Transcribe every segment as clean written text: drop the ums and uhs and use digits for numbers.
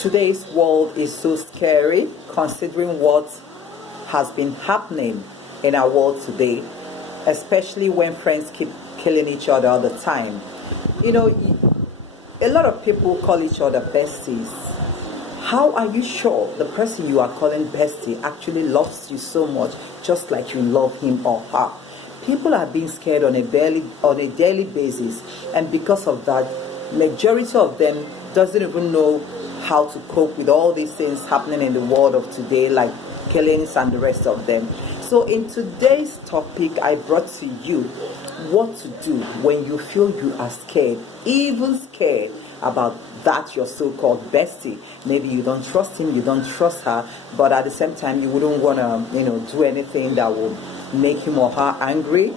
Today's world is so scary considering what has been happening in our world today, especially when friends keep killing each other all the time. You know, a lot of people call each other besties. How are you sure the person you are calling bestie actually loves you so much, just like you love him or her? People are being scared on a daily basis, and because of that, majority of them doesn't even know how to cope with all these things happening in the world of today, like killings and the rest of them. So in today's topic, I brought to you what to do when you feel you are scared, even scared about that your so-called bestie. Maybe you don't trust him, you don't trust her, but at the same time you wouldn't want to do anything that will make him or her angry.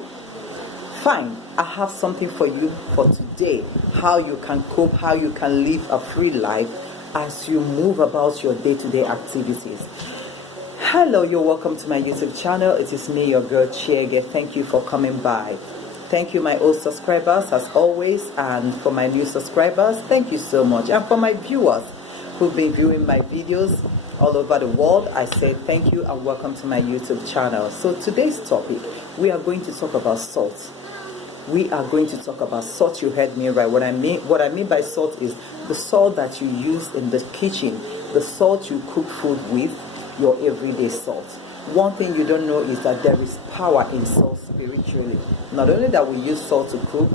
Fine, I have something for you for today, how you can cope, how you can live a free life as you move about your day-to-day activities. Hello, you're welcome to my YouTube channel. It is me, your girl Chiege. Thank you for coming by. Thank you, my old subscribers, as always, and for my new subscribers, thank you so much. And for my viewers who've been viewing my videos all over the world, I say thank you and welcome to my YouTube channel. So today's topic, we are going to talk about salt. We are going to talk about salt. You heard me right. What I mean by salt is the salt that you use in the kitchen, the salt you cook food with, your everyday salt. One thing you don't know is that there is power in salt spiritually. Not only that we use salt to cook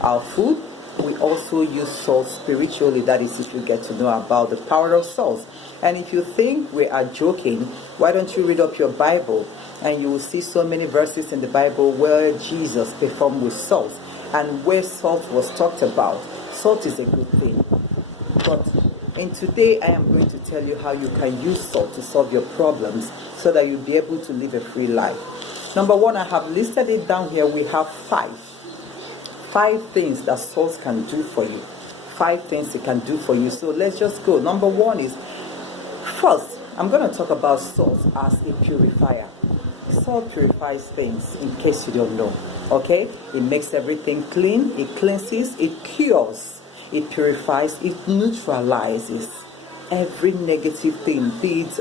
our food, we also use salt spiritually. That is, if you get to know about the power of salt. And if you think we are joking, why don't you read up your Bible, and you will see so many verses in the Bible where Jesus performed with salt, and where salt was talked about. Salt is a good thing. But in today, I am going to tell you how you can use salt to solve your problems so that you'll be able to live a free life. Number one, I have listed it down here. We have five things that salt can do for you. 5 things it can do for you. So let's just go. Number one is, first, I'm going to talk about salt as a purifier. Salt purifies things, in case you don't know. Okay? It makes everything clean. It cleanses. It cures. It purifies. It neutralizes every negative thing. Be it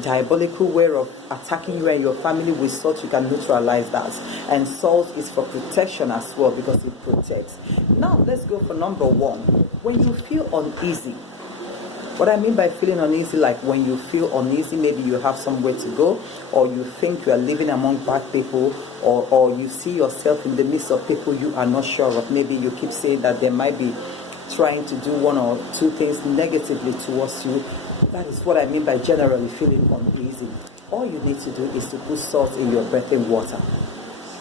diabolical way of attacking you and your family. With salt, you can neutralize that. And salt is for protection as well, because it protects. Now, let's go for number one. When you feel uneasy. What I mean by feeling uneasy, like when you feel uneasy, maybe you have somewhere to go, or you think you are living among bad people, or you see yourself in the midst of people you are not sure of. Maybe you keep saying that they might be trying to do 1 or 2 things negatively towards you. That is what I mean by generally feeling uneasy. All you need to do is to put salt in your breathing water.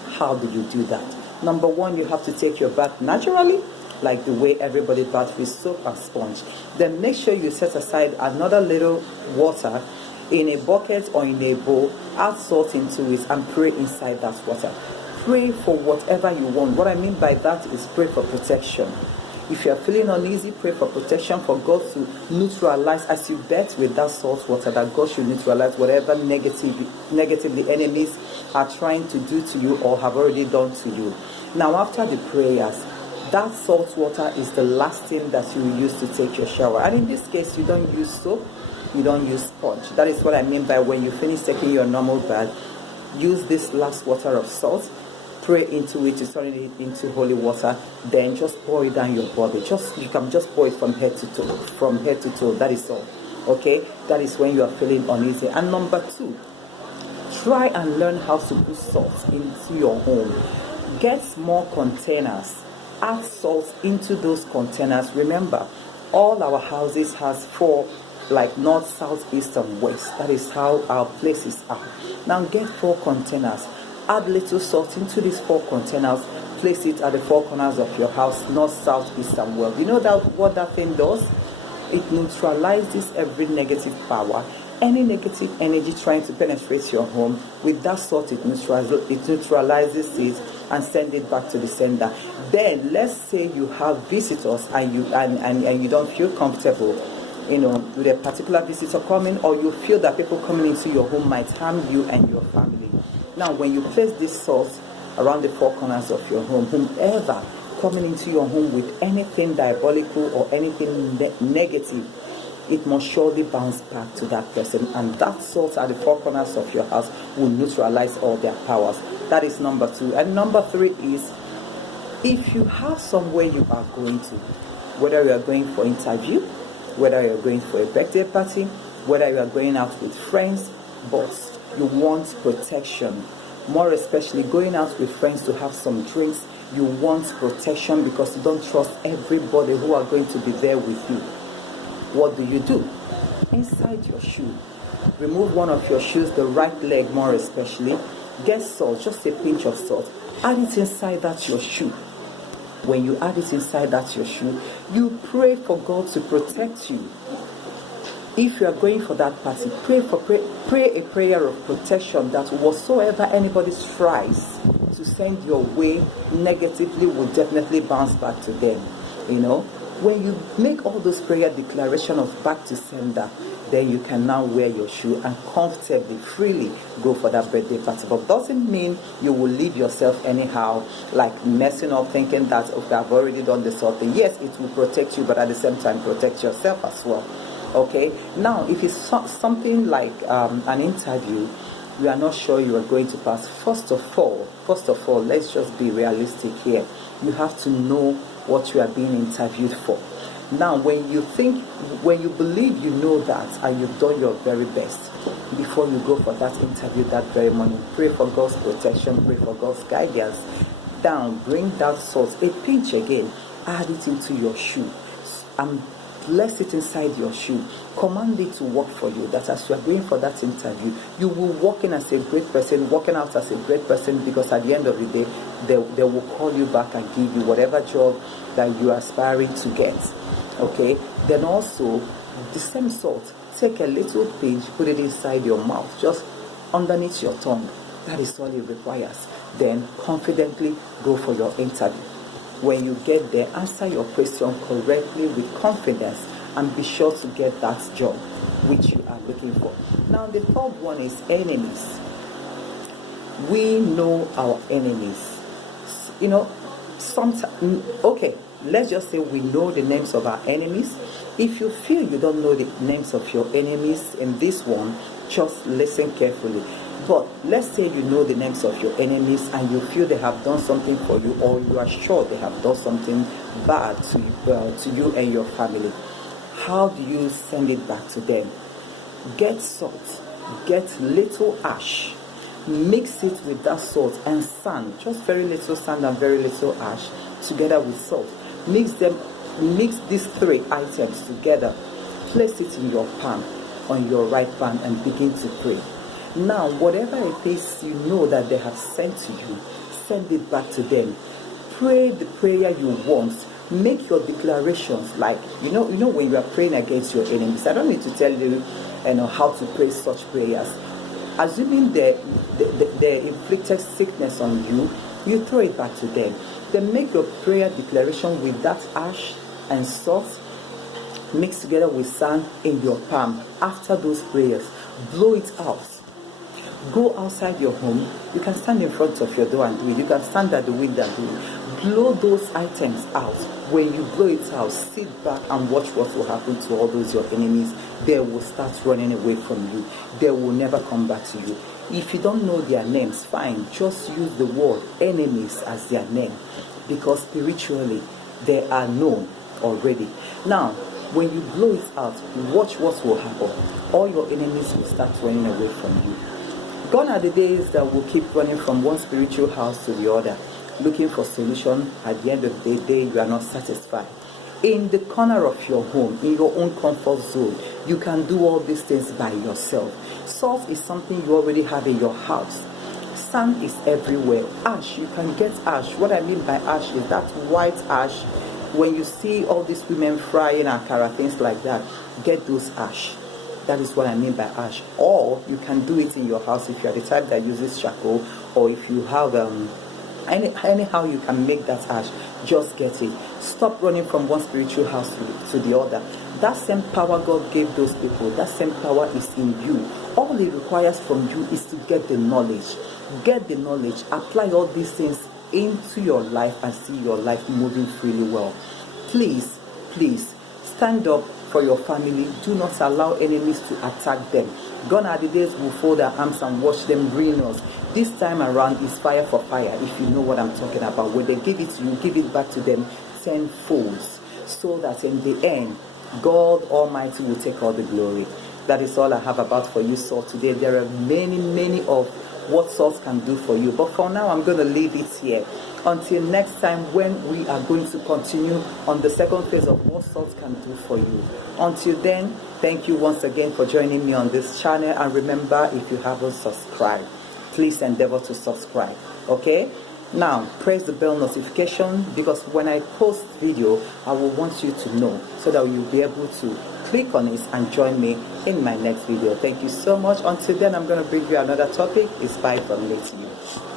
How do you do that? Number one, you have to take your bath naturally, like the way everybody baths with soap and sponge. Then make sure you set aside another little water in a bucket or in a bowl. Add salt into it and pray inside that water. Pray for whatever you want. What I mean by that is pray for protection. If you are feeling uneasy, pray for protection, for God to neutralize, as you bet with that salt water, that God should neutralize whatever negatively enemies are trying to do to you or have already done to you. Now, after the prayers, that salt water is the last thing that you will use to take your shower. And in this case, you don't use soap, you don't use sponge. That is what I mean by when you finish taking your normal bath, use this last water of salt, pray into it, turn it into holy water, then just pour it down your body. You can just pour it from head to toe. That is all. Okay? That is when you are feeling uneasy. And number 2, try and learn how to put salt into your home. Get small containers. Add salt into those containers. Remember, all our houses has 4, like north, south, east, and west. That is how our places are. Now get 4 containers. Add little salt into these 4 containers. Place it at the 4 corners of your house, north, south, east, and west. You know what that thing does? It neutralizes every negative power. Any negative energy trying to penetrate your home, with that salt, it neutralizes it and send it back to the sender. Then let's say you have visitors and you don't feel comfortable, with a particular visitor coming, or you feel that people coming into your home might harm you and your family. Now, when you place this salt around the 4 corners of your home, whomever coming into your home with anything diabolical or anything negative, it must surely bounce back to that person. And that salt at the four corners of your house will neutralize all their powers. That is number 2. And number 3 is, if you have somewhere you are going to, whether you are going for interview, whether you are going for a birthday party, whether you are going out with friends, but you want protection, more especially going out with friends to have some drinks, you want protection because you don't trust everybody who are going to be there with you. What do? Inside your shoe, remove one of your shoes, the right leg more especially, get salt, just a pinch of salt, add it inside that your shoe. When you add it inside that your shoe, you pray for God to protect you. If you are going for that party, pray a prayer of protection, that whatsoever anybody tries to send your way negatively will definitely bounce back to them. When you make all those prayer declaration of back to sender, then you can now wear your shoe and comfortably, freely go for that birthday party. But doesn't mean you will leave yourself anyhow, like messing up, thinking that, okay, I've already done this sort of thing. Yes, it will protect you, but at the same time protect yourself as well. Okay, now if it's something like an interview, you are not sure you are going to pass. First of all, let's just be realistic here. You have to know what you are being interviewed for. Now, when you believe you know that and you've done your very best, before you go for that interview that very morning, pray for God's protection, pray for God's guidance. Down, bring that salt, a pinch again, add it into your shoe, and bless it inside your shoe. Command it to work for you, that as you are going for that interview, you will walk in as a great person, walking out as a great person, because at the end of the day, they will call you back and give you whatever job that you are aspiring to get. Okay, then also the same salt, take a little pinch, put it inside your mouth, just underneath your tongue. That is all it requires. Then confidently go for your interview. When you get there, answer your question correctly with confidence and be sure to get that job which you are looking for. Now the third one is enemies. We know our enemies. Okay, let's just say we know the names of our enemies. If you feel you don't know the names of your enemies in this one, just listen carefully. But let's say you know the names of your enemies and you feel they have done something for you, or you are sure they have done something bad to you and your family. How do you send it back to them? Get salt, get little ash, mix it with that salt and sand, just very little sand and very little ash together with salt. Mix these 3 items together, place it in your palm, on your right palm, and begin to pray. Now, whatever it is you know that they have sent to you, send it back to them. Pray the prayer you want. Make your declarations like, when you are praying against your enemies. I don't need to tell you, how to pray such prayers. Assuming they inflicted sickness on you, you throw it back to them. Then make your prayer declaration with that ash and salt mixed together with sand in your palm. After those prayers, blow it out. Go outside your home. You can stand in front of your door and do it. You can stand at the window and do it. Blow those items out. When you blow it out, sit back and watch what will happen to all those your enemies. They will start running away from you. They will never come back to you. If you don't know their names, fine. Just use the word enemies as their name, because spiritually they are known already. Now, when you blow it out, watch what will happen. All your enemies will start running away from you. Gone are the days that will keep running from one spiritual house to the other, looking for solution. At the end of the day, you are not satisfied. In the corner of your home, in your own comfort zone, you can do all these things by yourself. Salt is something you already have in your house. Sand is everywhere. Ash, you can get ash. What I mean by ash is that white ash. When you see all these women frying akara, things like that, get those ash. That is what I mean by ash. Or you can do it in your house if you are the type that uses charcoal, or if you have anyhow you can make that ash. Just get it. Stop running from one spiritual house to the other. That same power God gave those people, that same power is in you. All it requires from you is to get the knowledge. Get the knowledge. Apply all these things into your life and see your life moving freely well. Please stand up for your family. Do not allow enemies to attack them. Gone are the days we'll fold our arms and watch them ruin us. This time around is fire for fire, if you know what I'm talking about. When they give it to you, give it back to them tenfold, so that in the end, God Almighty will take all the glory. That is all I have about for you, salt, today. There are many of what salt can do for you. But for now, I'm going to leave it here. Until next time, when we are going to continue on the second phase of what salt can do for you. Until then, thank you once again for joining me on this channel. And remember, if you haven't subscribed, please endeavor to subscribe. Okay? Now, press the bell notification, because when I post video, I will want you to know, so that you'll be able to click on it and join me in my next video. Thank you so much. Until then, I'm going to bring you another topic. It's bye from me to you.